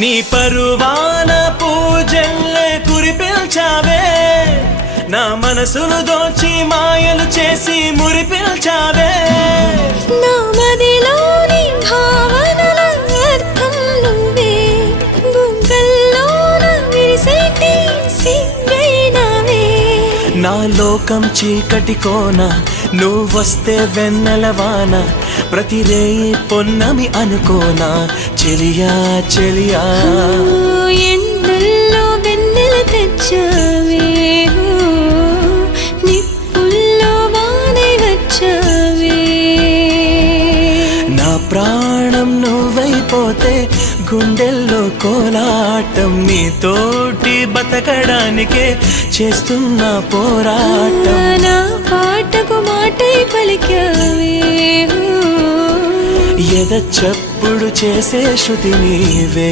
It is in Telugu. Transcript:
నీ పరువాన పూజల్లే కురిపిల్చావే, నా మనసును దోచి మాయలు చేసి మురిపిల్చావే. నా మదిలోని భావనల అర్థం నువ్వే, బుగ్గల్లోన విరిసేటి సిగ్గైనవే. నా లోకం చీకటి కోన, నువ్వొస్తే వెన్నెలవాన, ప్రతి రేయి పొన్నమి అనుకోనా చెలియా చెలియా. ఎండల్లో వెన్నెల తెచ్చావే, నిప్పుల్లో వానై వచ్చావే. నా ప్రాణం నువ్వైపోతే గుండెల్లో కోలాటం, నీతోటి బతకడానికే చేస్తున్న పోరాటం. నా పాటకు మాటై పలికావే, ఎద చప్పుడు చేసే శృతి నీవే.